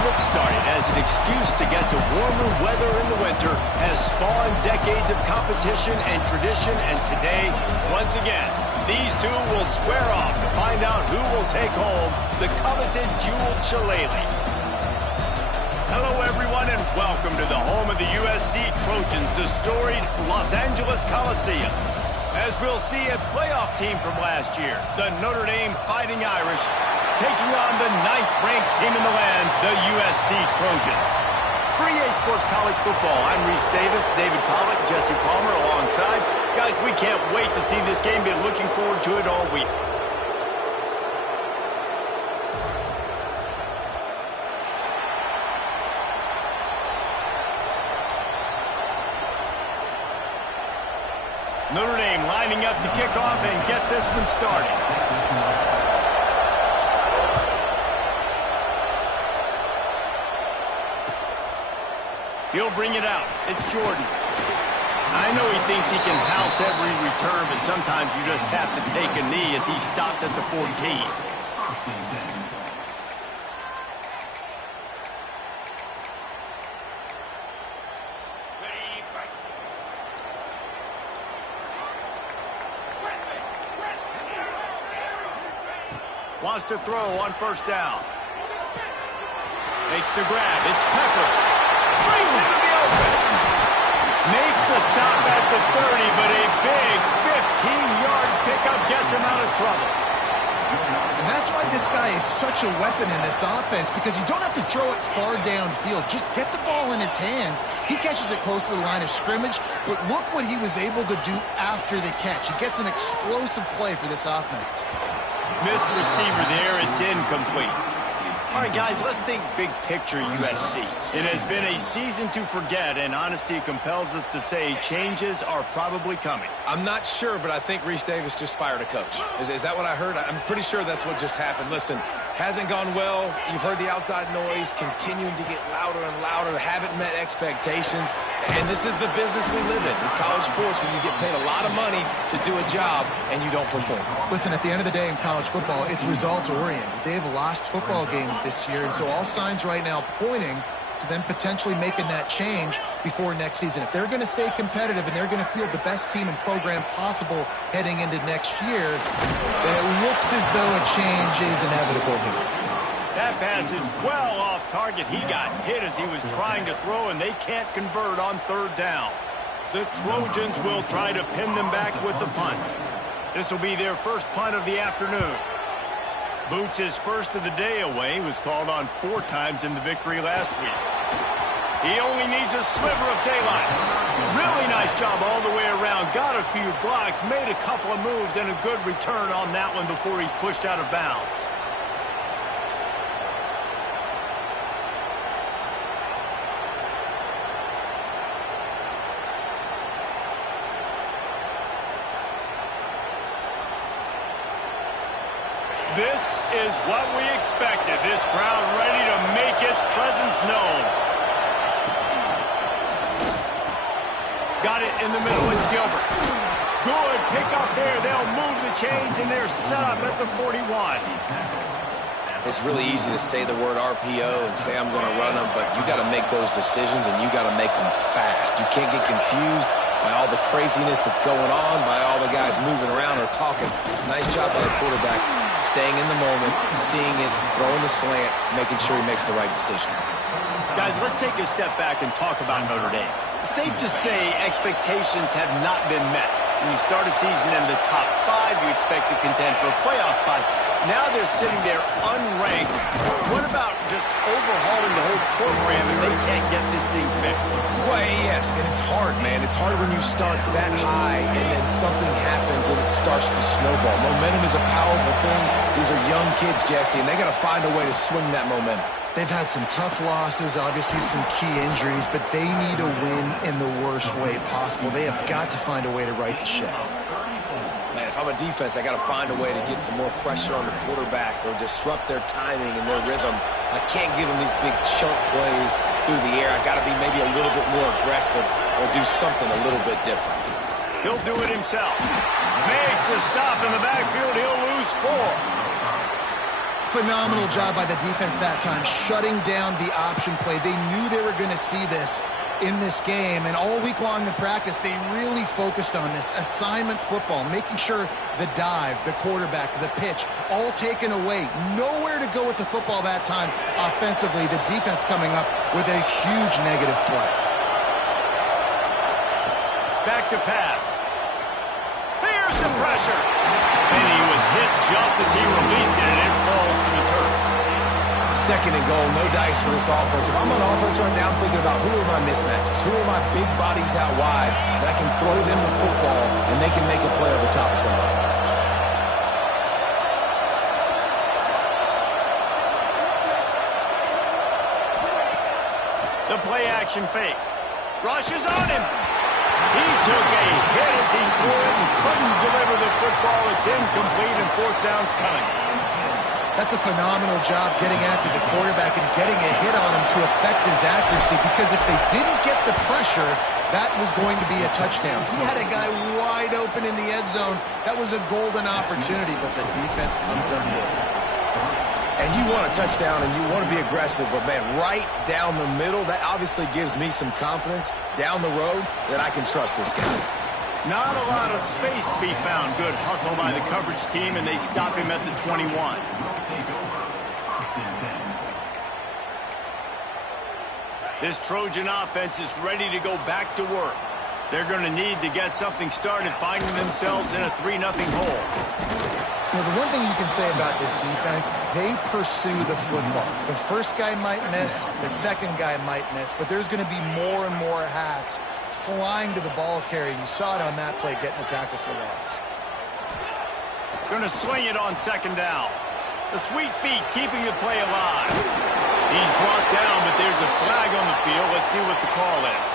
that started as an excuse to get to warmer weather in the winter has spawned decades of competition and tradition, and today, once again, these two will square off to find out who will take home the coveted Jewel Shillelagh. Hello, everyone, and welcome to the home of the USC Trojans, the storied Los Angeles Coliseum. As we'll see, a playoff team from last year, the Notre Dame Fighting Irish, taking on the 9th-ranked team in the land, the USC Trojans. For EA Sports College Football, I'm Reese Davis, David Pollack, Jesse Palmer alongside. Guys, we can't wait to see this game. Been looking forward to it all week. Notre Dame lining up to kick off and get this one started. He'll bring it out. It's Jordan. I know he thinks he can house every return, but sometimes you just have to take a knee as he stopped at the 14. Wants to throw on first down. Makes the grab. It's Peppers. Brings into the open. Makes the stop at the 30, but a big 15-yard pickup gets him out of trouble. And that's why this guy is such a weapon in this offense, because you don't have to throw it far downfield. Just get the ball in his hands. He catches it close to the line of scrimmage, but look what he was able to do after the catch. He gets an explosive play for this offense. Missed receiver there. It's incomplete. All right, guys, let's think big picture USC. It has been a season to forget, and honesty compels us to say changes are probably coming. I'm not sure, but I think Reese Davis just fired a coach. Is that what I heard? I'm pretty sure that's what just happened. Listen, hasn't gone well. You've heard the outside noise continuing to get louder and louder. Haven't met expectations. And this is the business we live in college sports, when you get paid a lot of money to do a job and you don't perform. Listen, at the end of the day in college football, it's results-oriented. They've lost football games this year, and so all signs right now pointing to them potentially making that change before next season. If they're going to stay competitive and they're going to field the best team and program possible heading into next year, then it looks as though a change is inevitable here. That pass is well off target. He got hit as he was trying to throw, and they can't convert on third down. The Trojans will try to pin them back with the punt. This will be their first punt of the afternoon. Boots' first of the day away was called on 4 times in the victory last week. He only needs a sliver of daylight. Really nice job all the way around. Got a few blocks, made a couple of moves, and a good return on that one before he's pushed out of bounds. This is what we expected. This crowd ready to make its presence known. Got it in the middle. It's Gilbert. Good pick up there. They'll move the chains, and they're set up at the 41. It's really easy to say the word RPO and say I'm going to run them, but you got to make those decisions, and you got to make them fast. You can't get confused by all the craziness that's going on, by all the guys moving around or talking. Nice job by the quarterback, staying in the moment, seeing it, throwing the slant, making sure he makes the right decision. Guys, let's take a step back and talk about Notre Dame. Safe to say expectations have not been met. When you start a season in the top 5, you expect to contend for a playoff spot. Now they're sitting there unranked. What about just overhauling the whole program if they can't get this thing fixed? Well, yes, and it's hard, man. It's hard when you start that high and then something happens and it starts to snowball. Momentum is a powerful thing. These are young kids, Jesse, and they got to find a way to swing that momentum. They've had some tough losses, obviously some key injuries, but they need a win in the worst way possible. They have got to find a way to right the ship. Man, if I'm a defense, I got to find a way to get some more pressure on the quarterback or disrupt their timing and their rhythm. I can't give them these big chunk plays through the air. I got to be maybe a little bit more aggressive or do something a little bit different. He'll do it himself. Makes a stop in the backfield. He'll lose 4. Phenomenal job by the defense that time, shutting down the option play. They knew they were going to see this in this game, and all week long in practice, they really focused on this assignment football, making sure the dive, the quarterback, the pitch, all taken away. Nowhere to go with the football that time offensively. The defense coming up with a huge negative play. Back to pass. Here's the pressure. And he was hit just as he released it, and it falls to the turf. Second and goal, no dice for this offense. If I'm on offense right now, I'm thinking about who are my mismatches, who are my big bodies out wide that I can throw them the football and they can make a play over top of somebody. The play action fake. Rushes on him. He took a hit as he threw it and couldn't deliver the football. It's incomplete and fourth down's coming. That's a phenomenal job getting after the quarterback and getting a hit on him to affect his accuracy, because if they didn't get the pressure, that was going to be a touchdown. He had a guy wide open in the end zone. That was a golden opportunity, but the defense comes up big. And you want a touchdown and you want to be aggressive, but man, right down the middle, that obviously gives me some confidence down the road that I can trust this guy. Not a lot of space to be found. Good hustle by the coverage team, and they stop him at the 21. This Trojan offense is ready to go back to work. They're going to need to get something started, finding themselves in a 3-0 hole. Well, the one thing you can say about this defense, they pursue the football. The first guy might miss, the second guy might miss, but there's going to be more and more hats flying to the ball carrier. You saw it on that play, getting a tackle for loss. Going to swing it on second down. The sweet feet keeping the play alive. He's brought down, but there's a flag on the field. Let's see what the call is.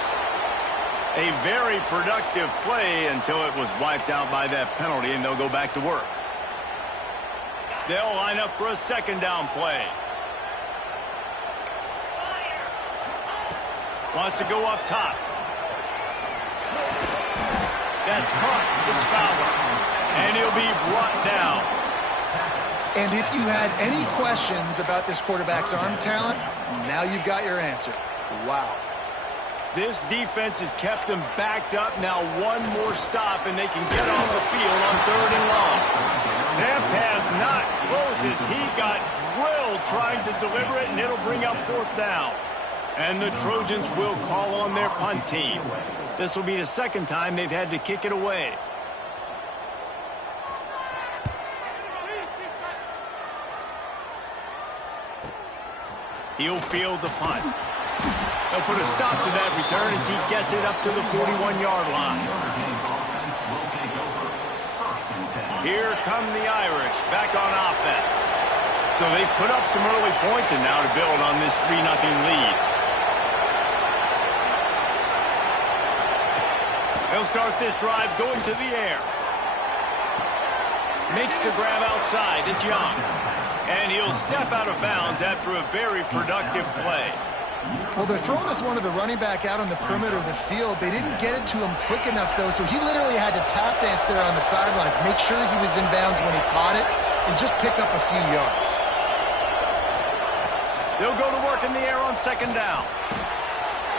A very productive play until it was wiped out by that penalty, and they'll go back to work. They'll line up for a second down play. Wants to go up top. That's caught. It's Fowler. And he'll be brought down. And if you had any questions about this quarterback's arm talent, now you've got your answer. Wow. This defense has kept them backed up. Now one more stop, and they can get off the field on 3rd and long. That pass not close as he got drilled trying to deliver it, and it'll bring up 4th down. And the Trojans will call on their punt team. This will be the second time they've had to kick it away. He'll field the punt. They'll put a stop to that return as he gets it up to the 41-yard line. Here come the Irish back on offense. So they've put up some early points, and now to build on this 3-0 lead. He'll start this drive going to the air. Makes the grab outside. It's Young. And he'll step out of bounds after a very productive play. Well, they're throwing this one to the running back out on the perimeter of the field. They didn't get it to him quick enough, though, so he literally had to tap dance there on the sidelines, make sure he was in bounds when he caught it, and just pick up a few yards. They'll go to work in the air on second down.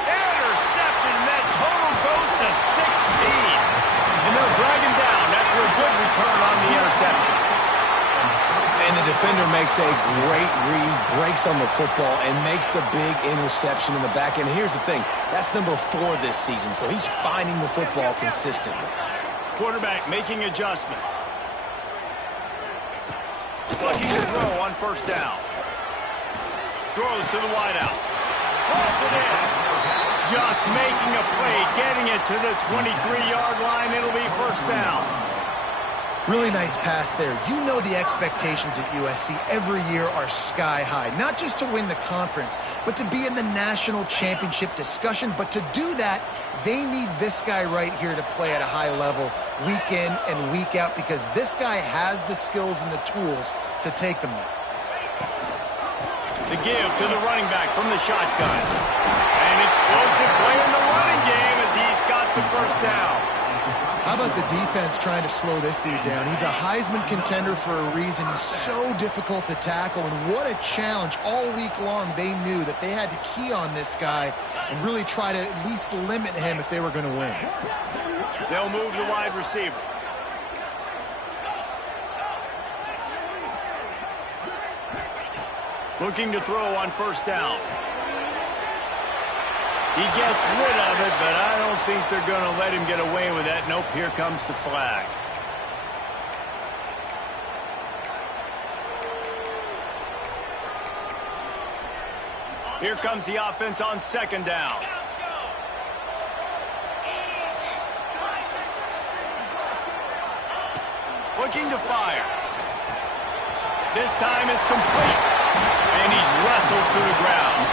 Intercepted, and that total goes to 16. And they'll drag him down after a good return on the interception. And the defender makes a great read, breaks on the football, and makes the big interception in the back end. Here's the thing. That's number 4 this season, so he's finding the football consistently. Quarterback making adjustments. Looking to throw on first down. Throws to the wideout. Pulls it in. Just making a play, getting it to the 23-yard line. It'll be first down. Really nice pass there. You know the expectations at USC every year are sky high. Not just to win the conference, but to be in the national championship discussion. But to do that, they need this guy right here to play at a high level week in and week out, because this guy has the skills and the tools to take them there. The give to the running back from the shotgun. An explosive play in the running game as he's got the first down. How about the defense trying to slow this dude down? He's a Heisman contender for a reason. He's so difficult to tackle, and what a challenge. All week long, they knew that they had to key on this guy and really try to at least limit him if they were going to win. They'll move the wide receiver. Looking to throw on first down. He gets rid of it, but I don't think they're going to let him get away with that. Nope, here comes the flag. Here comes the offense on second down. Looking to fire. This time it's complete. And he's wrestled to the ground.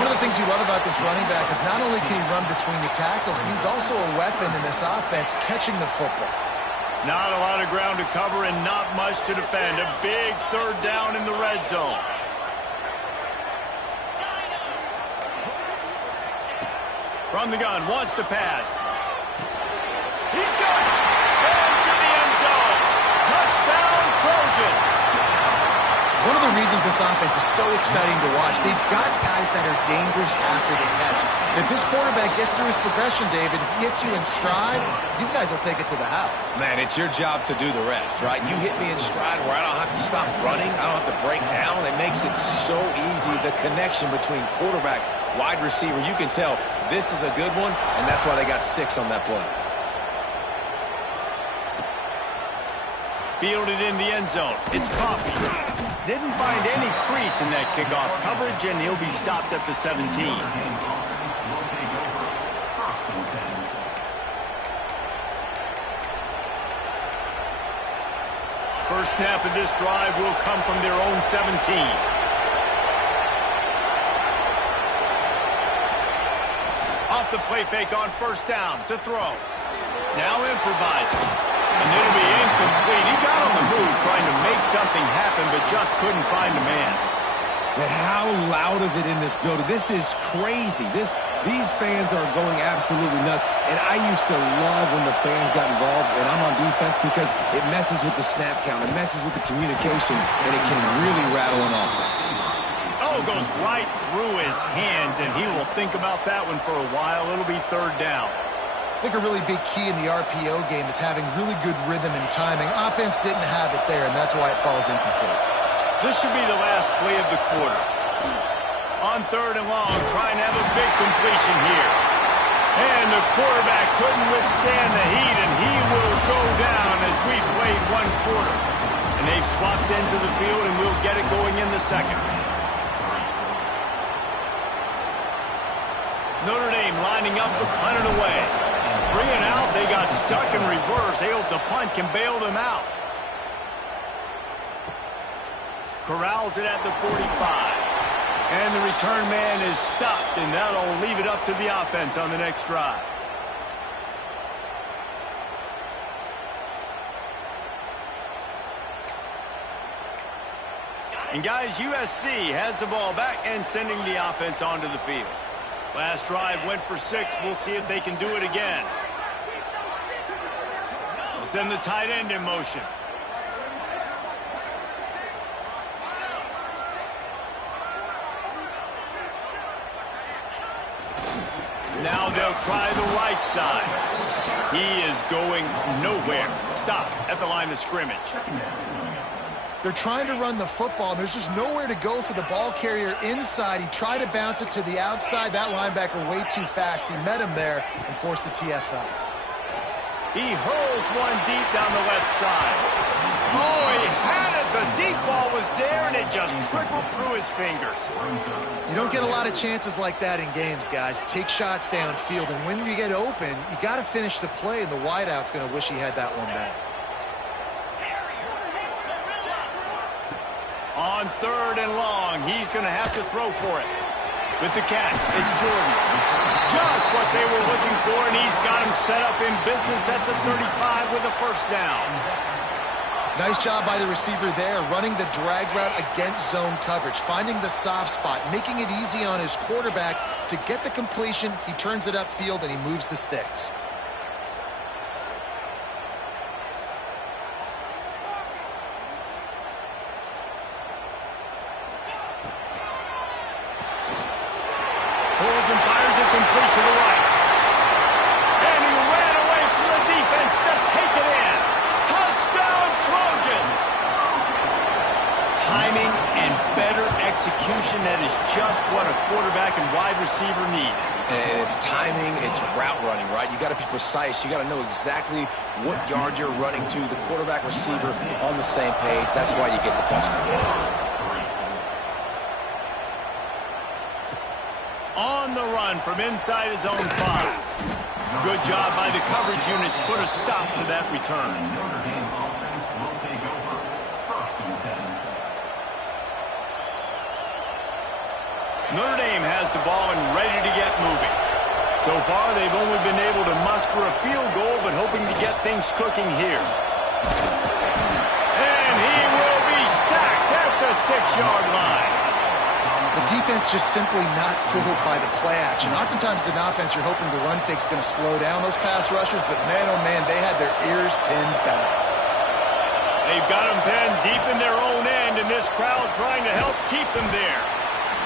One of the things you love about this running back is not only can he run between the tackles, but he's also a weapon in this offense catching the football. Not a lot of ground to cover and not much to defend. A big third down in the red zone. From the gun, wants to pass. He's got it. Into the end zone. Touchdown, Trojans. One of the reasons this offense is so exciting to watch, they've got guys that are dangerous after the catch. And if this quarterback gets through his progression, David, he hits you in stride, these guys will take it to the house. Man, it's your job to do the rest, right? You hit me in stride where I don't have to stop running. I don't have to break down. It makes it so easy. The connection between quarterback, wide receiver, you can tell this is a good one, and that's why they got 6 on that play. Fielded in the end zone. It's Coffee. Didn't find any crease in that kickoff coverage, and he'll be stopped at the 17. First snap of this drive will come from their own 17. Off the play fake on first down to throw. Now improvising. And it'll be incomplete. He got on the move trying to make something happen, but just couldn't find a man. And how loud is it in this building? This is crazy. These fans are going absolutely nuts. And I used to love when the fans got involved, and I'm on defense because it messes with the snap count. It messes with the communication, and it can really rattle an offense. Oh, goes right through his hands, and he will think about that one for a while. It'll be third down. I think a really big key in the RPO game is having really good rhythm and timing. Offense didn't have it there, and that's why it falls incomplete. This should be the last play of the quarter. On third and long, trying to have a big completion here. And the quarterback couldn't withstand the heat, and he will go down as we played one quarter. And they've swapped ends of the field, and we'll get it going in the second. Notre Dame lining up to punt it away. 3 and out, they got stuck in reverse. They hope the punt can bail them out. Corrals it at the 45. And the return man is stopped, and that'll leave it up to the offense on the next drive. And guys, USC has the ball back and sending the offense onto the field. Last drive went for 6. We'll see if they can do it again. We'll send the tight end in motion. Now they'll try the right side. He is going nowhere. Stop at the line of scrimmage. They're trying to run the football, and there's just nowhere to go for the ball carrier inside. He tried to bounce it to the outside. That linebacker way too fast. He met him there and forced the TFL. He hurls one deep down the left side. Oh, he had it. The deep ball was there, and it just trickled through his fingers. You don't get a lot of chances like that in games, guys. Take shots downfield, and when you get open, you got to finish the play, and the wideout's going to wish he had that one back. On third and long, he's going to have to throw for it. With the catch, it's Jordan. Just what they were looking for, and he's got him set up in business at the 35 with a first down. Nice job by the receiver there, running the drag route against zone coverage, finding the soft spot, making it easy on his quarterback to get the completion. He turns it upfield, and he moves the sticks. what a quarterback and wide receiver need. And it's timing, it's route running, right? You got to be precise. You got to know exactly what yard you're running to. The quarterback, receiver on the same page. That's why you get the touchdown. On the run from inside his own 5. Good job by the coverage unit to put a stop to that return. Notre Dame has the ball and ready to get moving. So far, they've only been able to muster a field goal, but hoping to get things cooking here. And he will be sacked at the 6-yard line. The defense just simply not fooled by the play action. Oftentimes as an offense, you're hoping the run fake's going to slow down those pass rushers, but man, oh man, they had their ears pinned back. They've got them pinned deep in their own end, and this crowd trying to help keep them there.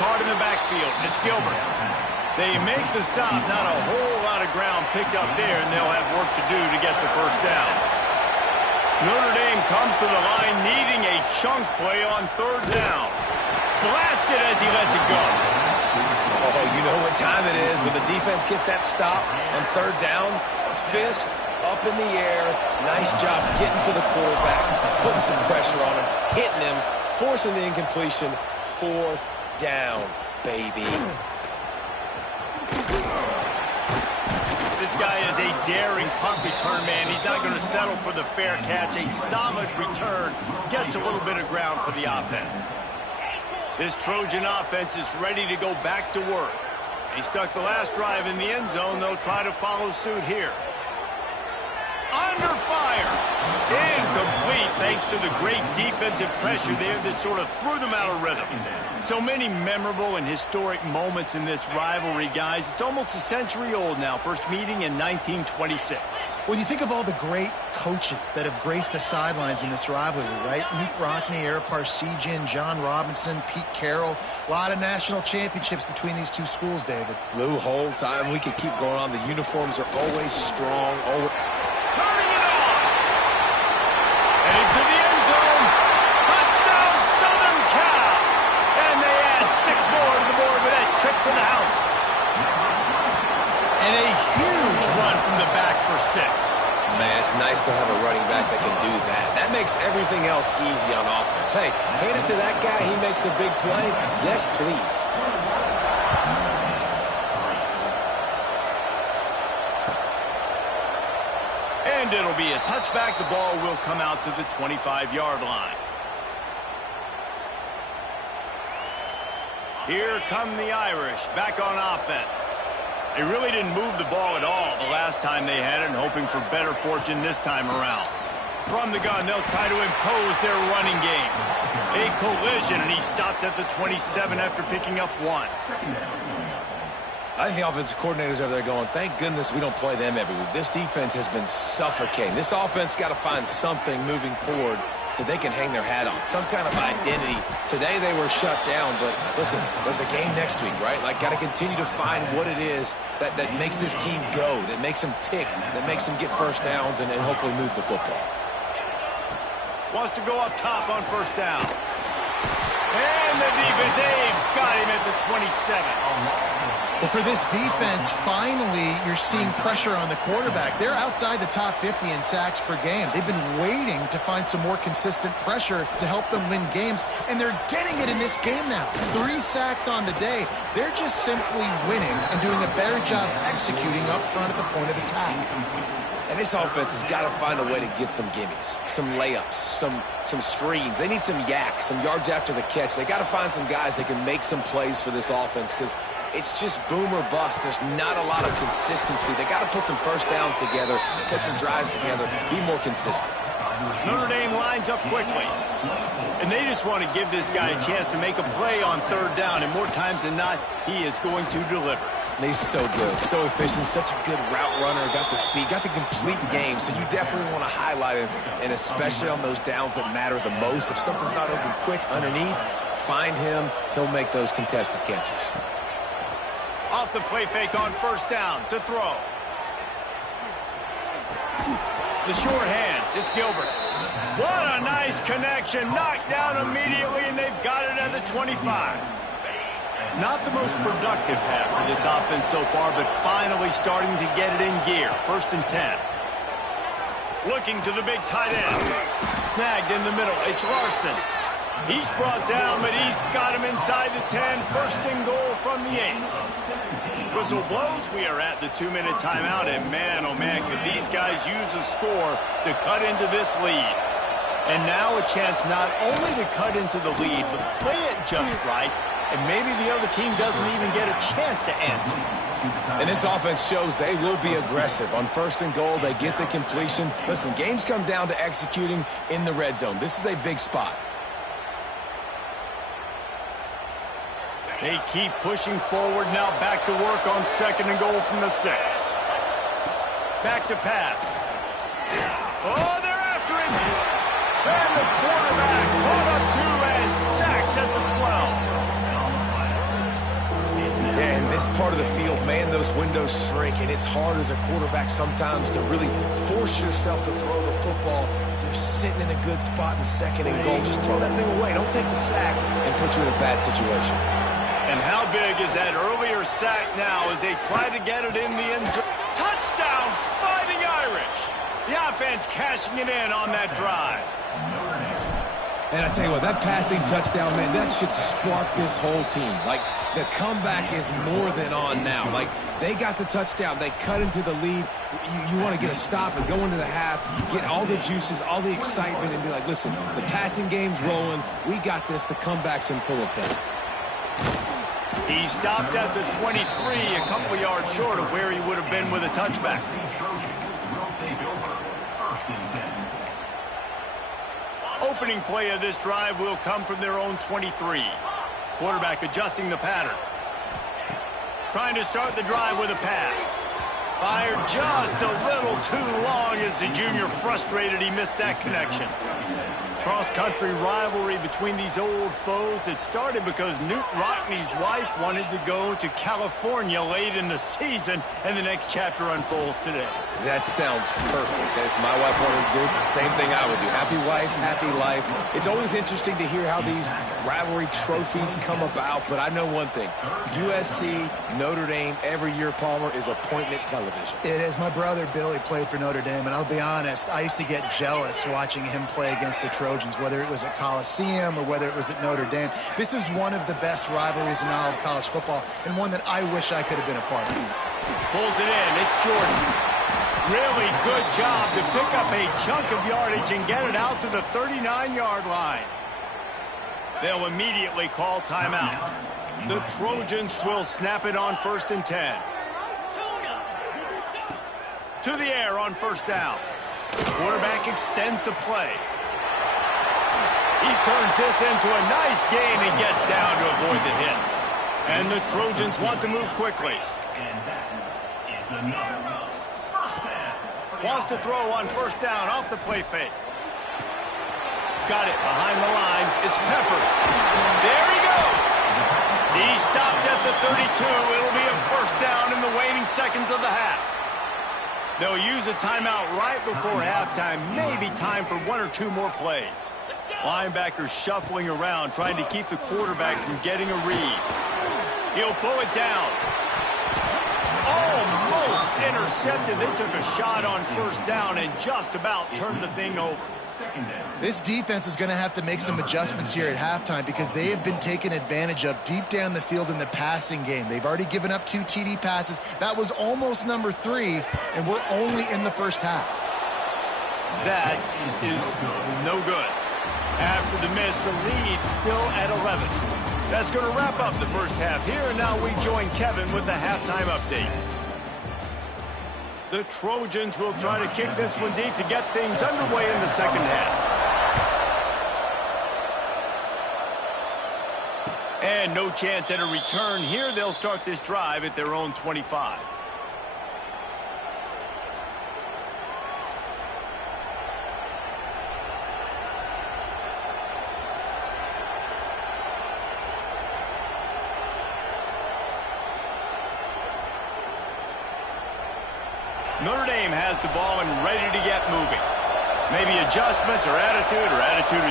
Caught in the backfield, and it's Gilbert. They make the stop, not a whole lot of ground picked up there, and they'll have work to do to get the first down. Notre Dame comes to the line needing a chunk play on 3rd down. Blasted as he lets it go. Oh, you know what time it is when the defense gets that stop on 3rd down. Fist up in the air. Nice job getting to the quarterback, putting some pressure on him, hitting him, forcing the incompletion. 4th down, baby. This guy is a daring punt return man. He's not going to settle for the fair catch. A solid return gets a little bit of ground for the offense. This Trojan offense is ready to go back to work. He stuck the last drive in the end zone. They'll try to follow suit here. Under fire. Incomplete thanks to the great defensive pressure there that sort of threw them out of rhythm. So many memorable and historic moments in this rivalry, guys. It's almost a century old now. First meeting in 1926. When you think of all the great coaches that have graced the sidelines in this rivalry, right? Knute Rockne, Ara Parseghian, John Robinson, Pete Carroll. A lot of national championships between these two schools, David. Lou Holtz, we could keep going on. The uniforms are always strong. Turning it on. Heading to the end zone. Touchdown, Southern Cal. And they add 6 more to the board with that trip to the house. And a huge run from the back for 6. Man, it's nice to have a running back that can do that. That makes everything else easy on offense. Hey, hand it to that guy. He makes a big play. Yes, please. And it'll be a touchback. The ball will come out to the 25-yard line. Here come the Irish back on offense. They really didn't move the ball at all the last time they had it, and hoping for better fortune this time around. From the gun, they'll try to impose their running game. A collision, and he stopped at the 27 after picking up 1. I think the offensive coordinators over there going, thank goodness we don't play them every week. This defense has been suffocating. This offense got to find something moving forward that they can hang their hat on, some kind of identity. Today they were shut down, but listen, there's a game next week, right? Like, got to continue to find what it is that makes this team go, that makes them tick, that makes them get first downs and hopefully move the football. Wants to go up top on 1st down. And the defense, they've got him at the 27. Well, for this defense, finally, you're seeing pressure on the quarterback. They're outside the top 50 in sacks per game. They've been waiting to find some more consistent pressure to help them win games, and they're getting it in this game now. 3 sacks on the day. They're just simply winning and doing a better job executing up front at the point of attack. And this offense has got to find a way to get some gimmies, some layups, some screens. They need some yak, some yards after the catch. They got to find some guys that can make some plays for this offense, because it's just boom or bust. There's not a lot of consistency. They got to put some first downs together, put some drives together, be more consistent. Notre Dame lines up quickly. And they just want to give this guy a chance to make a play on 3rd down, and more times than not, he is going to deliver. And he's so good, so efficient, such a good route runner, got the speed, got the complete game, so you definitely want to highlight him, and especially on those downs that matter the most. If something's not open quick underneath, find him, he'll make those contested catches. Off the play fake on 1st down to throw. The short hands, it's Gilbert. What a nice connection, knocked down immediately, and they've got it at the 25. Not the most productive half for this offense so far, but finally starting to get it in gear. 1st and 10. Looking to the big tight end. Snagged in the middle. It's Larson. He's brought down, but he's got him inside the 10. 1st and goal from the 8. Whistle blows. We are at the 2-minute timeout, and man, oh man, could these guys use a score to cut into this lead. And now a chance not only to cut into the lead, but play it just right, and maybe the other team doesn't even get a chance to answer. And this offense shows they will be aggressive. On 1st and goal, they get the completion. Listen, games come down to executing in the red zone. This is a big spot. They keep pushing forward now, back to work on 2nd and goal from the 6. Back to pass. Oh, they're after him. And the quarterback caught up to and sacked at the 12. Yeah, in this part of the field, man, those windows shrink, and it's hard as a quarterback sometimes to really force yourself to throw the football. You're sitting in a good spot in 2nd and goal. Just throw that thing away. Don't take the sack and put you in a bad situation. And how big is that earlier sack now as they try to get it in the end zone? Touchdown, Fighting Irish. The offense cashing it in on that drive. And I tell you what, that passing touchdown, man, that should spark this whole team. Like, the comeback is more than on now. Like, they got the touchdown. They cut into the lead. You want to get a stop and go into the half, get all the juices, all the excitement, and be like, listen, the passing game's rolling. We got this. The comeback's in full effect. He stopped at the 23, a couple yards short of where he would have been with a touchback. Opening play of this drive will come from their own 23. Quarterback adjusting the pattern. Trying to start the drive with a pass. Fired just a little too long as the junior frustrated he missed that connection. Cross-country rivalry between these old foes. It started because Newt Rockney's wife wanted to go to California late in the season, and the next chapter unfolds today. That sounds perfect. If my wife wanted to do the same thing I would do. Happy wife, happy life. It's always interesting to hear how these rivalry trophies come about, but I know one thing. USC, Notre Dame, every year, Palmer, is appointment television. It is. My brother Billy played for Notre Dame, and I'll be honest, I used to get jealous watching him play against the Trojans, whether it was at Coliseum or whether it was at Notre Dame. This is one of the best rivalries in all of college football, and one that I wish I could have been a part of. Pulls it in. It's Jordan. Really good job to pick up a chunk of yardage and get it out to the 39-yard line. They'll immediately call timeout. The Trojans will snap it on 1st and 10. To the air on 1st down. Quarterback extends the play. He turns this into a nice gain and gets down to avoid the hit. And the Trojans want to move quickly. Wants to throw on 1st down off the play fake. Got it behind the line. It's Peppers. There he goes. He stopped at the 32. It'll be a 1st down in the waning seconds of the half. They'll use a timeout right before halftime. Maybe time for 1 or 2 more plays. Linebackers shuffling around, trying to keep the quarterback from getting a read. He'll pull it down. Almost intercepted. They took a shot on 1st down and just about turned the thing over. This defense is going to have to make some adjustments here at halftime because they have been taken advantage of deep down the field in the passing game. They've already given up 2 TD passes. That was almost number 3, and we're only in the first half. That is no good. After the miss, the lead still at 11. That's going to wrap up the first half here, and now we join Kevin with the halftime update. The Trojans will try to kick this one deep to get things underway in the second half. And no chance at a return here. They'll start this drive at their own 25. Notre Dame has the ball and ready to get moving. Maybe adjustments or attitude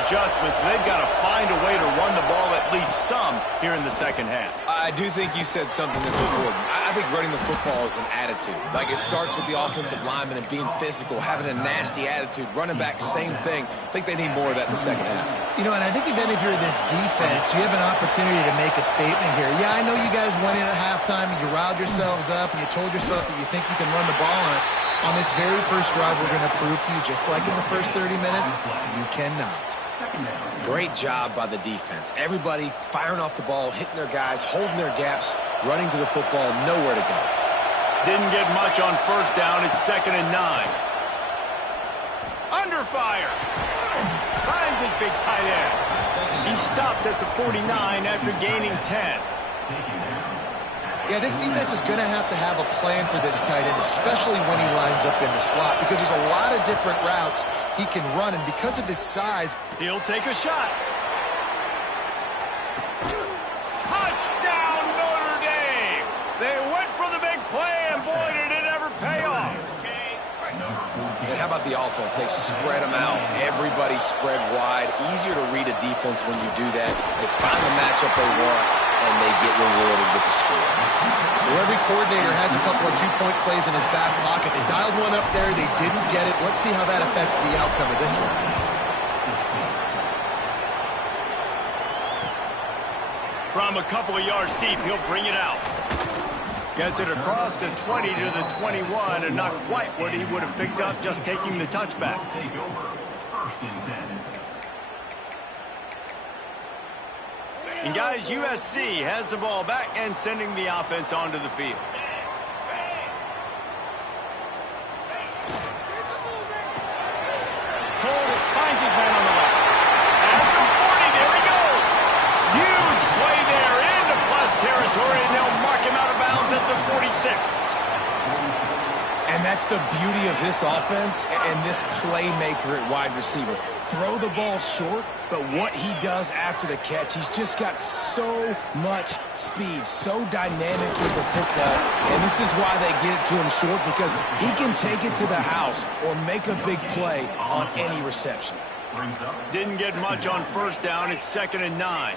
adjustments, but they've got to find a way to run the ball at least some here in the second half. I do think you said something that's important. I think running the football is an attitude. Like, it starts with the offensive lineman and being physical, having a nasty attitude. Running back, same thing. I think they need more of that in the second half. You know, and I think even if you're this defense, you have an opportunity to make a statement here. Yeah, I know you guys went in at halftime and you riled yourselves up and you told yourself that you think you can run the ball on us. On this very first drive, we're going to prove to you, just like in the first 30 minutes, you cannot. Great job by the defense. Everybody firing off the ball, hitting their guys, holding their gaps, running to the football, nowhere to go. Didn't get much on first down. It's 2nd and 9. Under fire. Finds his big tight end. He stopped at the 49 after gaining 10. Yeah, this defense is going to have a plan for this tight end, especially when he lines up in the slot, because there's a lot of different routes he can run, and because of his size, he'll take a shot. Touchdown, Notre Dame! They went for the big play, and boy, did it ever pay off. And how about the offense? They spread them out. Everybody spread wide. Easier to read a defense when you do that. They find the matchup they want, and they get rewarded with the score. Well, every coordinator has a couple of two-point plays in his back pocket. They dialed one up there. They didn't get it. Let's see how that affects the outcome of this one. From a couple of yards deep, he'll bring it out. Gets it across the 20 to the 21, and not quite what he would have picked up just taking the touchback. And guys, USC has the ball back and sending the offense onto the field. Cole finds his man on the left. At the 40, there he goes. Huge play there into plus territory, and they'll mark him out of bounds at the 46. And that's the beauty of this offense and this playmaker at wide receiver. Throw the ball short, but what he does after the catch, he's just got so much speed, so dynamic with the football, and this is why they get it to him short, because he can take it to the house or make a big play on any reception. Didn't get much on first down. It's 2nd and 9.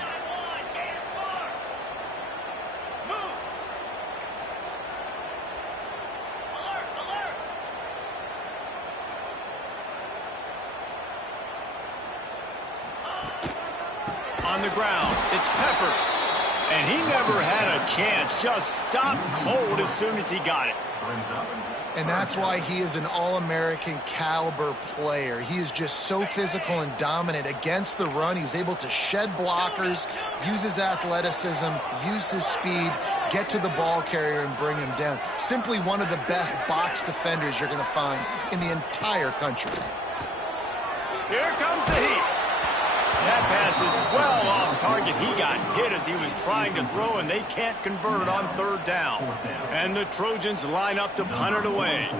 On the ground, it's Peppers. And he never had a chance. Just stopped cold as soon as he got it. And that's why he is an All-American caliber player. He is just so physical and dominant against the run. He's able to shed blockers, use his athleticism, use his speed, get to the ball carrier and bring him down. Simply one of the best box defenders you're going to find in the entire country. Here comes the heat. That pass is well off target. He got hit as he was trying to throw, and they can't convert on third down. And the Trojans line up to punt it away.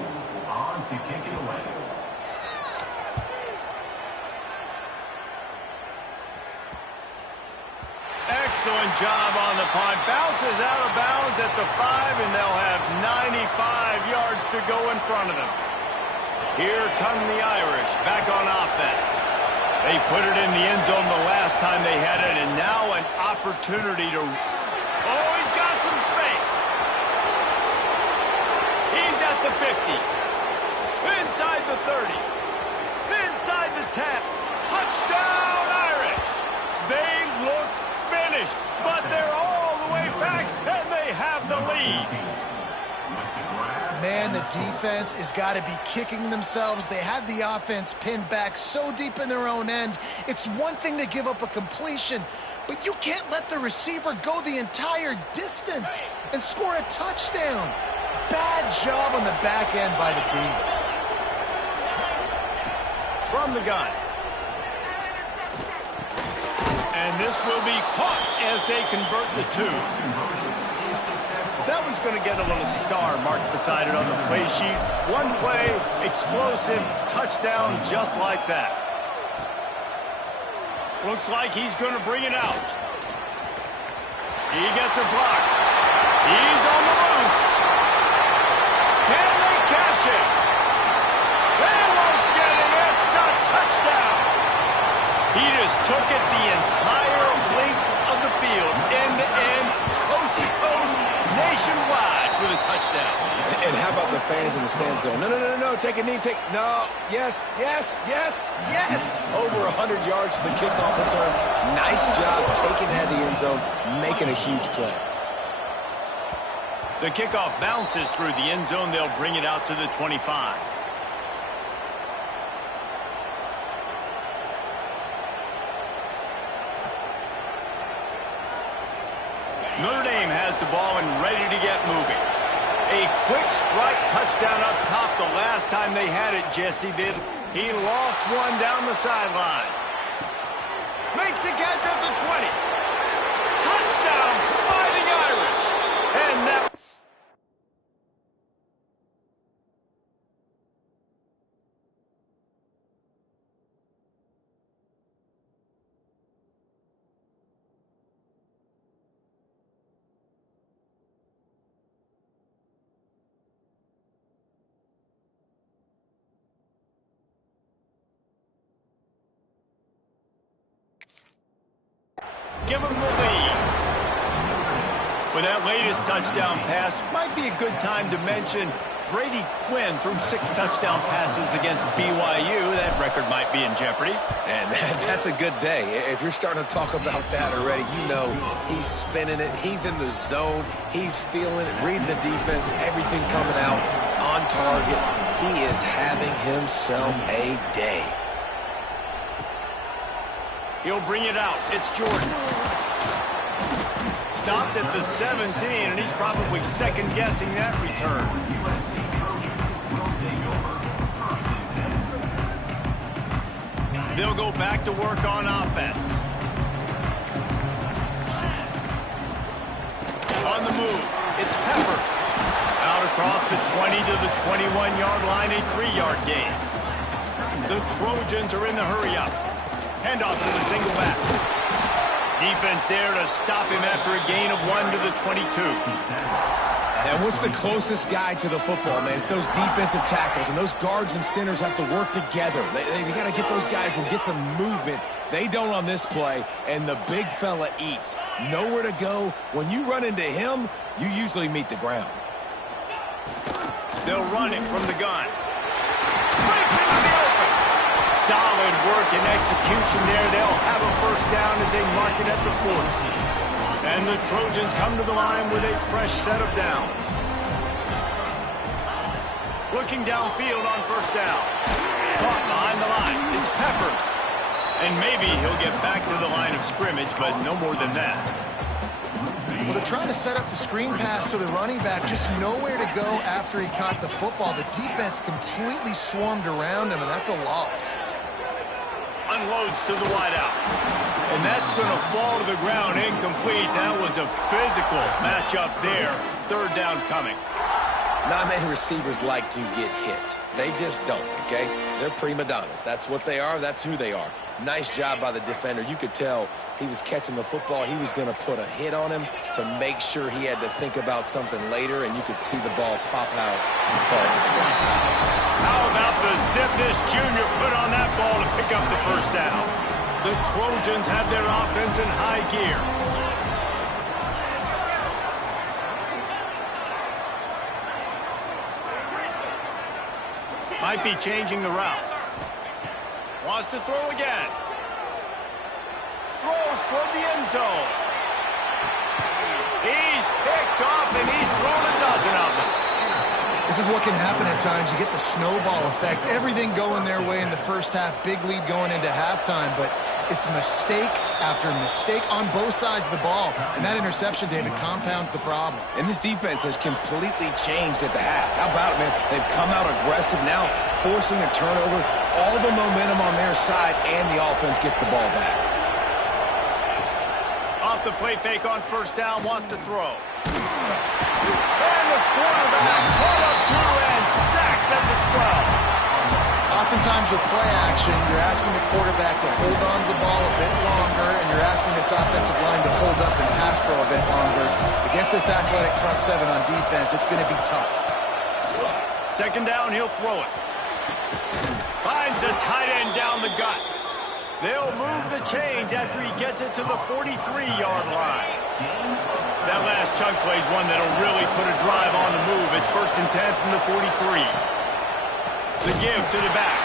Excellent job on the punt. Bounces out of bounds at the 5, and they'll have 95 yards to go in front of them. Here come the Irish back on offense. They put it in the end zone the last time they had it, and now an opportunity to... Oh, he's got some space. He's at the 50. Inside the 30. Inside the 10. Touchdown, Irish. They looked finished, but they're all the way back, and they have the lead. Man, the defense has got to be kicking themselves. They had the offense pinned back so deep in their own end. It's one thing to give up a completion, but you can't let the receiver go the entire distance and score a touchdown. Bad job on the back end by the D. From the gun. And this will be caught as they convert the 2. That one's going to get a little star marked beside it on the play sheet. One play, explosive, touchdown just like that. Looks like he's going to bring it out. He gets a block. He's on the loose. Can they catch it? They won't get him. It's a He just took it the entire length of the field, end to end, coast to coast, nationwide for the touchdown. And how about the fans in the stands going, no, no, no, no, no, take a knee, no, yes, yes, yes, yes. Over 100 yards to the kickoff return. Nice job taking it at the end zone, making a huge play. The kickoff bounces through the end zone. They'll bring it out to the 25. Notre Dame has the ball and ready to get moving. A quick strike touchdown up top the last time they had it, Jesse did. He lost one down the sideline. Makes a catch at the 20. Touchdown, Fighting Irish. And that... give them the lead. With that latest touchdown pass, might be a good time to mention Brady Quinn threw 6 touchdown passes against BYU. That record might be in jeopardy. And that's a good day. If you're starting to talk about that already, you know he's spinning it. He's in the zone. He's feeling it, reading the defense, everything coming out on target. He is having himself a day. He'll bring it out. It's Jordan. Stopped at the 17, and he's probably second-guessing that return. They'll go back to work on offense. On the move, it's Peppers. Out across the 20 to the 21-yard line, a 3-yard gain. The Trojans are in the hurry-up. Handoff to the single back. Defense there to stop him after a gain of 1 to the 22. And what's the closest guy to the football, man? It's those defensive tackles, and those guards and centers have to work together. They got to get those guys and get some movement. They don't on this play, and the big fella eats. Nowhere to go. When you run into him, you usually meet the ground. They'll run it from the gun. Breaks into the open. Solid work and execution there. They'll have a first down as they mark it at the 40. And the Trojans come to the line with a fresh set of downs. Looking downfield on first down. Caught behind the line. It's Peppers. And maybe he'll get back to the line of scrimmage, but no more than that. Well, they're trying to set up the screen pass to the running back, just nowhere to go after he caught the football. The defense completely swarmed around him, and that's a loss. Unloads to the wideout. And that's going to fall to the ground incomplete. That was a physical matchup there. Third down coming. Not many receivers like to get hit. They just don't, okay? They're prima donnas. That's what they are. That's who they are. Nice job by the defender. You could tell he was catching the football. He was going to put a hit on him to make sure he had to think about something later, and you could see the ball pop out and fall to the ground. How about the zip this junior put on that ball to pick up the first down? The Trojans have their offense in high gear. Might be changing the route. Wants to throw again. Throws toward the end zone. He's picked off, and he's thrown a dozen of them. This is what can happen at times. You get the snowball effect. Everything going their way in the first half. Big lead going into halftime, but it's mistake after mistake on both sides of the ball. And that interception, David, compounds the problem. And this defense has completely changed at the half. How about it, man? They've come out aggressive now, forcing a turnover, all the momentum on their side, and the offense gets the ball back. Off the play fake on first down, wants to throw. And the quarterback pulled up through and sacked at the 12. Oftentimes with play action, you're asking the quarterback to hold on to the ball a bit longer, and you're asking this offensive line to hold up and pass pro a bit longer. Against this athletic front seven on defense, it's going to be tough. Second down, he'll throw it. Finds the tight end down the gut. They'll move the chains after he gets it to the 43-yard line. That last chunk play is one that'll really put a drive on the move. It's 1st and 10 from the 43. The give to the back.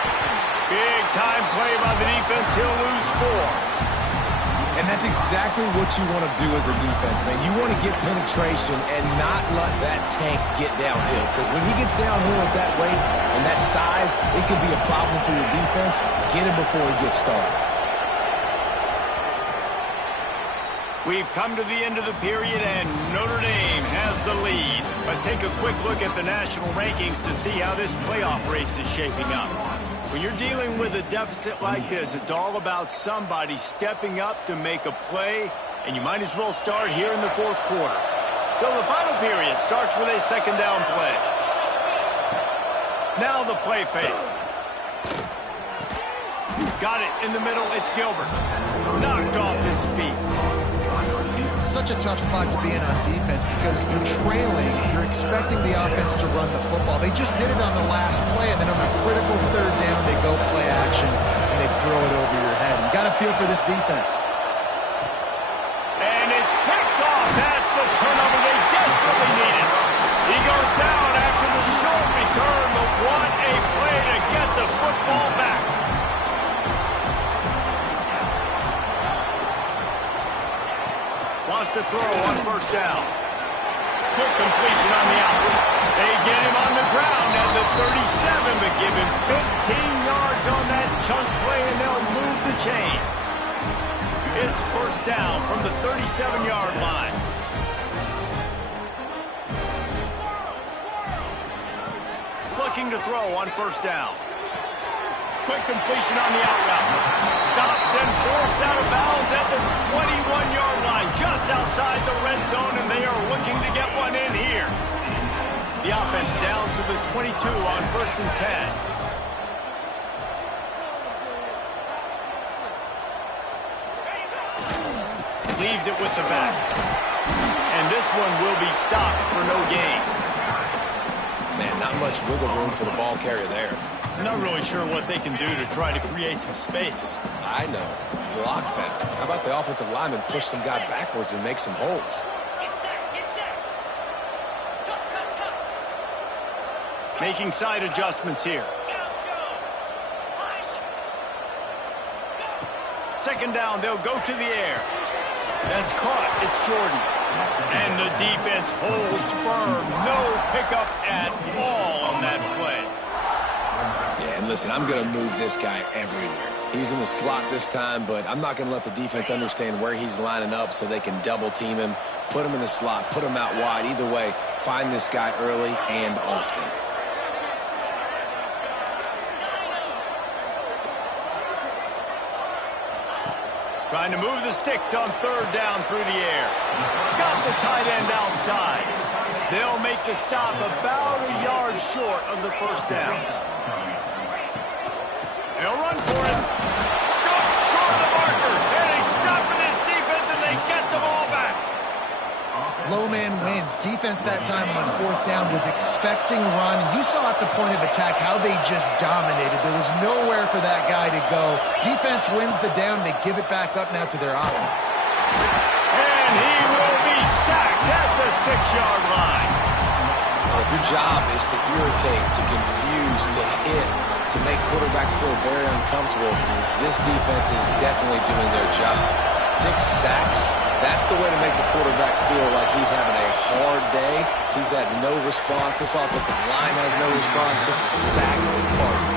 Big time play by the defense. He'll lose 4. And that's exactly what you want to do as a defense, man. You want to get penetration and not let that tank get downhill. Because when he gets downhill at that weight and that size, it could be a problem for your defense. Get him before he gets started. We've come to the end of the period, and Notre Dame has the lead. Let's take a quick look at the national rankings to see how this playoff race is shaping up. When you're dealing with a deficit like this, it's all about somebody stepping up to make a play, and you might as well start here in the 4th quarter. So the final period starts with a 2nd down play. Now the play fake. Got it in the middle. It's Gilbert. Knocked off his feet. Such a tough spot to be in on defense because you're trailing, you're expecting the offense to run the football. They just did it on the last play, and then on a critical 3rd down, they go play action, and they throw it over your head. You got to feel for this defense. And it's picked off. That's the turnover they desperately needed. He goes down after the short return, but what a play to get the football back. Wants to throw on 1st down. Quick completion on the out. They get him on the ground at the 37, but give him 15 yards on that chunk play, and they'll move the chains. It's 1st down from the 37-yard line. Looking to throw on 1st down. Quick completion on the out route. Stopped and forced out of bounds at the 21-yard line, just outside the red zone, and they are looking to get one in here. The offense down to the 22 on 1st and 10. Leaves it with the back. And this one will be stopped for no gain. Man, not much wiggle room for the ball carrier there. I'm not really sure what they can do to try to create some space. I know. Block better. How about the offensive lineman push some guy backwards and make some holes? Making side adjustments here. 2nd down, they'll go to the air. That's caught. It's Jordan. And the defense holds firm. No pickup at all on that play. Yeah, and listen, I'm going to move this guy everywhere. He's in the slot this time, but I'm not going to let the defense understand where he's lining up so they can double team him, put him in the slot, put him out wide. Either way, find this guy early and often. Trying to move the sticks on 3rd down through the air. Got the tight end outside. They'll make the stop about a yard short of the 1st down. They'll run for it. Stopped short of the marker. And they stop for this defense, and they get the ball back. Low man wins. Defense that time on 4th down was expecting run. You saw at the point of attack how they just dominated. There was nowhere for that guy to go. Defense wins the down. They give it back up now to their offense. And he will be sacked at the 6-yard line. Well, if your job is to irritate, to confuse, to hit, to make quarterbacks feel very uncomfortable, this defense is definitely doing their job. 6 sacks, that's the way to make the quarterback feel like he's having a hard day. He's had no response. This offensive line has no response, just a sack party.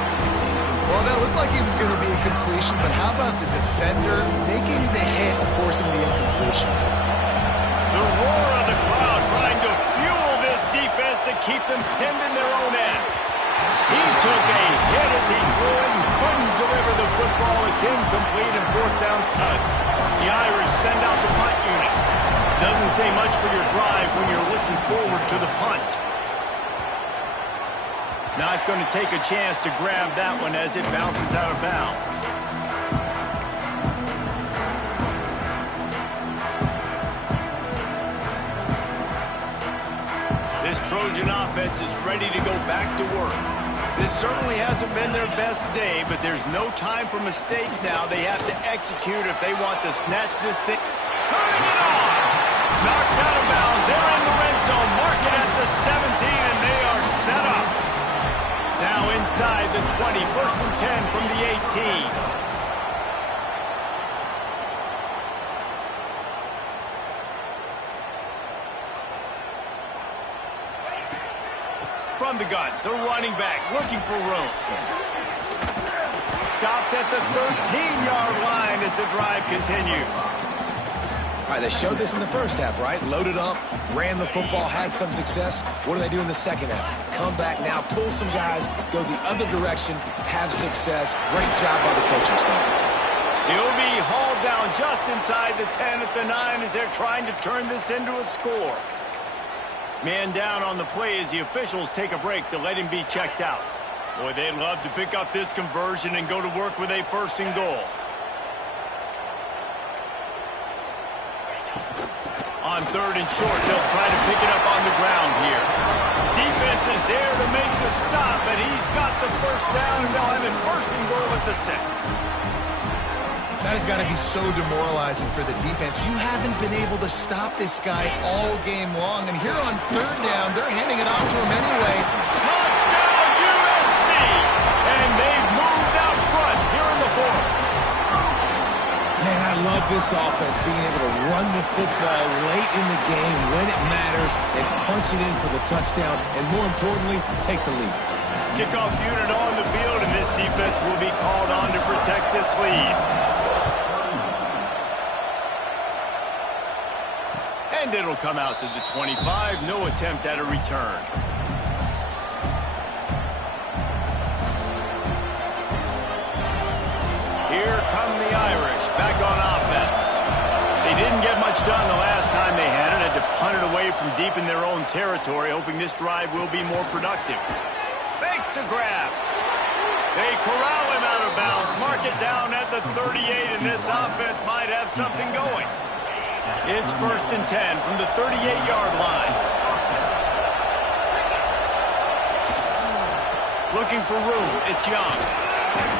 Well, that looked like he was going to be a completion, but how about the defender making the hit and forcing the incompletion? The roar of the crowd trying to fuel this defense to keep them pinned in their own end. He took a hit as he threw it and couldn't deliver the football. It's incomplete and 4th down's cut. The Irish send out the punt unit. Doesn't say much for your drive when you're looking forward to the punt. Not going to take a chance to grab that one as it bounces out of bounds. This Trojan offense is ready to go back to work. This certainly hasn't been their best day, but there's no time for mistakes now. They have to execute if they want to snatch this thing. Turning it on! Knocked out of bounds. They're in the red zone. Mark it at the 17, and they are set up. Now inside the 20. 1st and 10 from the 18. From the gun, the running back looking for room. Stopped at the 13-yard line as the drive continues. All right, they showed this in the first half, right? Loaded up, ran the football, had some success. What do they do in the second half? Come back now, pull some guys, go the other direction, have success. Great job by the coaching staff. He'll be hauled down just inside the 10 at the 9 as they're trying to turn this into a score. Man down on the play as the officials take a break to let him be checked out. Boy, they'd love to pick up this conversion and go to work with a 1st and goal. On 3rd and short, they'll try to pick it up on the ground here. Defense is there to make the stop, but he's got the 1st down, and they'll have it 1st and goal at the 6. That has got to be so demoralizing for the defense. You haven't been able to stop this guy all game long. And here on 3rd down, they're handing it off to him anyway. Touchdown, USC! And they've moved out front here in the 4th. Man, I love this offense, being able to run the football late in the game when it matters and punch it in for the touchdown, and more importantly, take the lead. Kickoff unit on the field, and this defense will be called on to protect this lead. And it'll come out to the 25. No attempt at a return. Here come the Irish back on offense. They didn't get much done the last time they had it. Had to punt it away from deep in their own territory, hoping this drive will be more productive. Fakes to grab. They corral him out of bounds. Mark it down at the 38, and this offense might have something going. It's 1st and 10 from the 38-yard line. Looking for room. It's Young.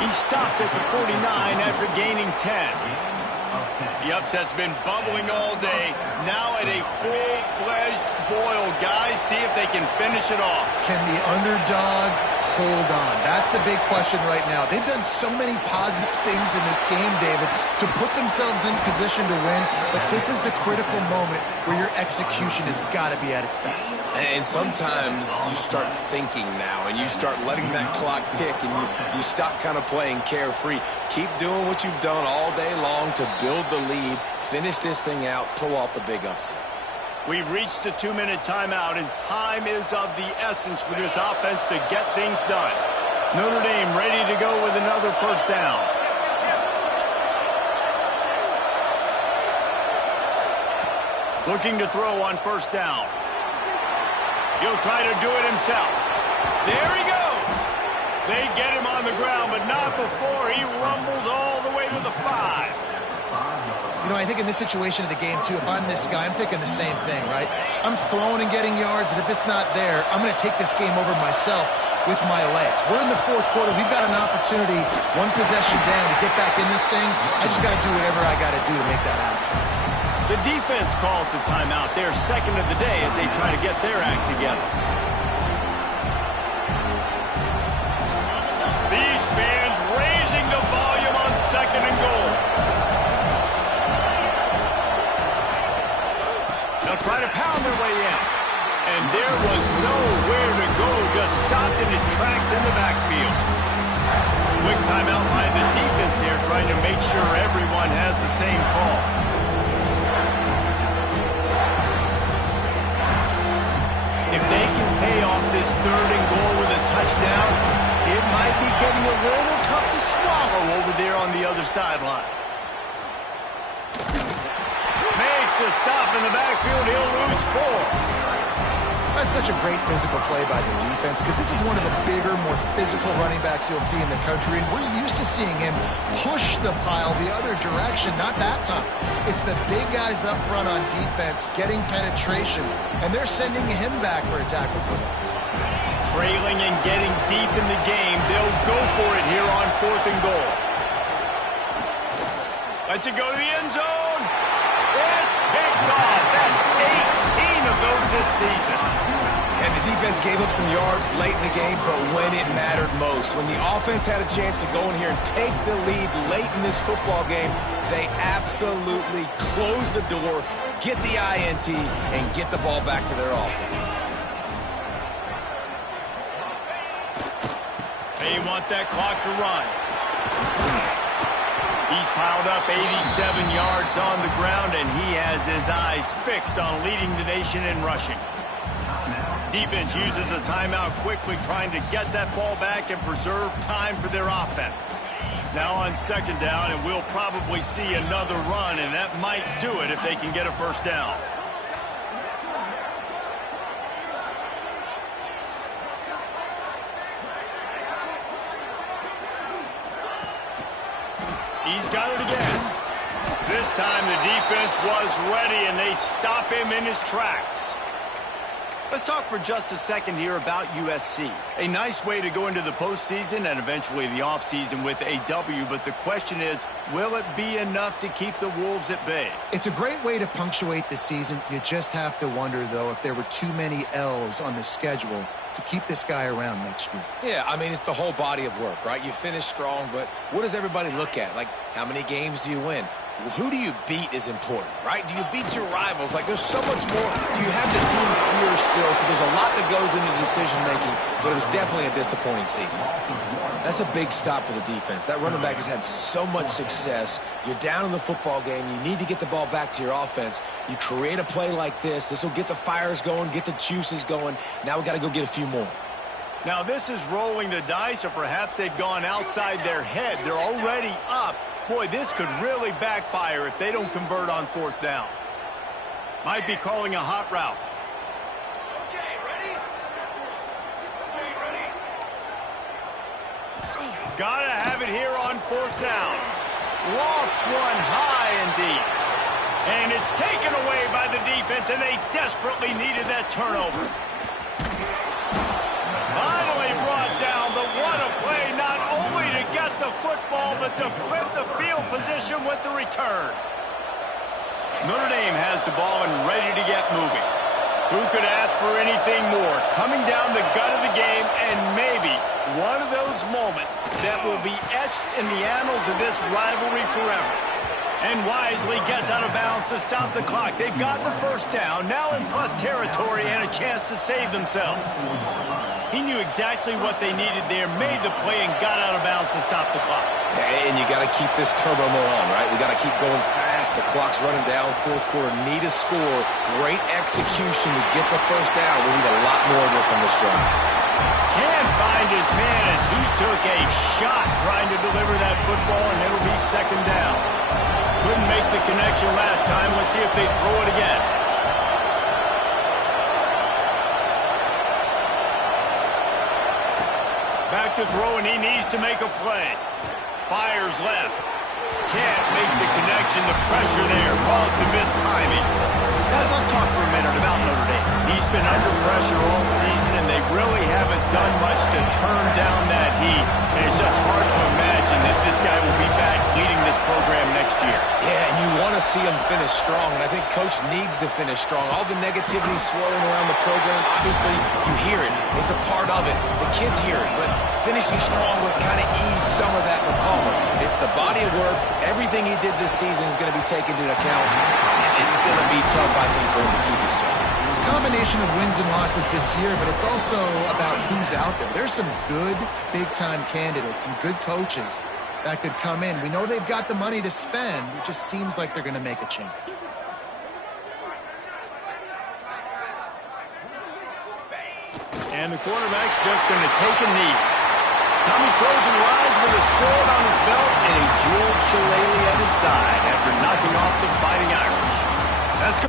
He stopped at the 49 after gaining 10. The upset's been bubbling all day. Now at a full-fledged boil. Guys, see if they can finish it off. Can the underdog hold on? That's the big question right now. They've done so many positive things in this game, David, to put themselves in position to win, but this is the critical moment where your execution has got to be at its best. And sometimes you start thinking now, and you start letting that clock tick, and you stop kind of playing carefree. Keep doing what you've done all day long to build the lead, finish this thing out, pull off the big upset. We've reached the 2-minute timeout, and time is of the essence for this offense to get things done. Notre Dame ready to go with another 1st down. Looking to throw on 1st down. He'll try to do it himself. There he goes. They get him on the ground, but not before he rumbles all the way to the 5. You know, I think in this situation of the game, too, if I'm this guy, I'm thinking the same thing, right? I'm throwing and getting yards, and if it's not there, I'm going to take this game over myself with my legs. We're in the 4th quarter. We've got an opportunity, 1 possession down, to get back in this thing. I just got to do whatever I got to do to make that happen. The defense calls the timeout. Their 2nd of the day as they try to get their act together. These fans raising the volume on 2nd and goal. They'll try to pound their way in. And there was nowhere to go, just stopped in his tracks in the backfield. Quick timeout by the defense there, trying to make sure everyone has the same call. If they can pay off this 3rd and goal with a touchdown, it might be getting a little tough to swallow over there on the other sideline. Makes a stop in the backfield. He'll lose 4. That's such a great physical play by the defense because this is one of the bigger, more physical running backs you'll see in the country, and we're used to seeing him push the pile the other direction. Not that time. It's the big guys up front on defense getting penetration, and they're sending him back for a tackle for that. Trailing and getting deep in the game. They'll go for it here on 4th and goal. Lets it go to the end zone. It's picked off. That's 18 of those this season. And the defense gave up some yards late in the game, but when it mattered most, when the offense had a chance to go in here and take the lead late in this football game, they absolutely closed the door, get the INT, and get the ball back to their offense. They want that clock to run. He's piled up 87 yards on the ground, and he has his eyes fixed on leading the nation in rushing. Defense uses a timeout quickly, trying to get that ball back and preserve time for their offense. Now on 2nd down, and we'll probably see another run, and that might do it if they can get a first down. He's got it again. This time the defense was ready, and they stop him in his tracks. Let's talk for just a second here about USC. A nice way to go into the postseason and eventually the offseason with a W, but the question is, will it be enough to keep the Wolves at bay? It's a great way to punctuate the season. You just have to wonder, though, if there were too many L's on the schedule to keep this guy around next year. Yeah, I mean, it's the whole body of work, right? You finish strong, but what does everybody look at? Like, how many games do you win? Who do you beat is important, right? Do you beat your rivals? Like, there's so much more. Do you have the team's ear still? So there's a lot that goes into decision-making, but it was definitely a disappointing season. That's a big stop for the defense. That running back has had so much success. You're down in the football game. You need to get the ball back to your offense. You create a play like this. This will get the fires going, get the juices going. Now we got to go get a few more. Now this is rolling the dice, or perhaps they've gone outside their head. They're already up. Boy, this could really backfire if they don't convert on 4th down. Might be calling a hot route. Gotta have it here on 4th down. Lofts one high and deep. And it's taken away by the defense, and they desperately needed that turnover. Finally brought down, but what a play, not only to get the football, but to flip the field position with the return. Notre Dame has the ball and ready to get moving. Who could ask for anything more? Coming down the gut of the game, and maybe one of those moments that will be etched in the annals of this rivalry forever. And wisely gets out of bounds to stop the clock. They've got the first down, now in plus territory and a chance to save themselves. He knew exactly what they needed there, made the play, and got out of bounds to stop the clock. And you got to keep this turbo mode on, right? We got to keep going fast. The clock's running down. 4th quarter, need a score. Great execution to get the first down. We need a lot more of this on this drive. Can't find his man as he took a shot trying to deliver that football, and it'll be 2nd down. Couldn't make the connection last time. Let's see if they throw it again. Back to throw, and he needs to make a play. Fires left. Can't make the connection. The pressure there caused the missed timing. Guys, let's talk for a minute about Notre Dame. He's been under pressure all season, and they really haven't done much to turn down that heat. And it's just hard to imagine that this guy will be back leading this program next year. Yeah, and you want to see him finish strong, and I think Coach needs to finish strong. All the negativity swirling around the program, obviously, you hear it. It's a part of it. The kids hear it, but finishing strong would kind of ease some of that for Palmer. It's the body of work. Everything he did this season is going to be taken into account, and it's going to be tough, I think, for him to keep his job. It's a combination of wins and losses this year, but it's also about who's out there. There's some good big-time candidates, some good coaches that could come in. We know they've got the money to spend. It just seems like they're going to make a change. And the quarterback's just going to take a knee. Tommy Trojan rides with a sword on his belt and a jeweled shillelagh at his side after knocking off the Fighting Irish. That's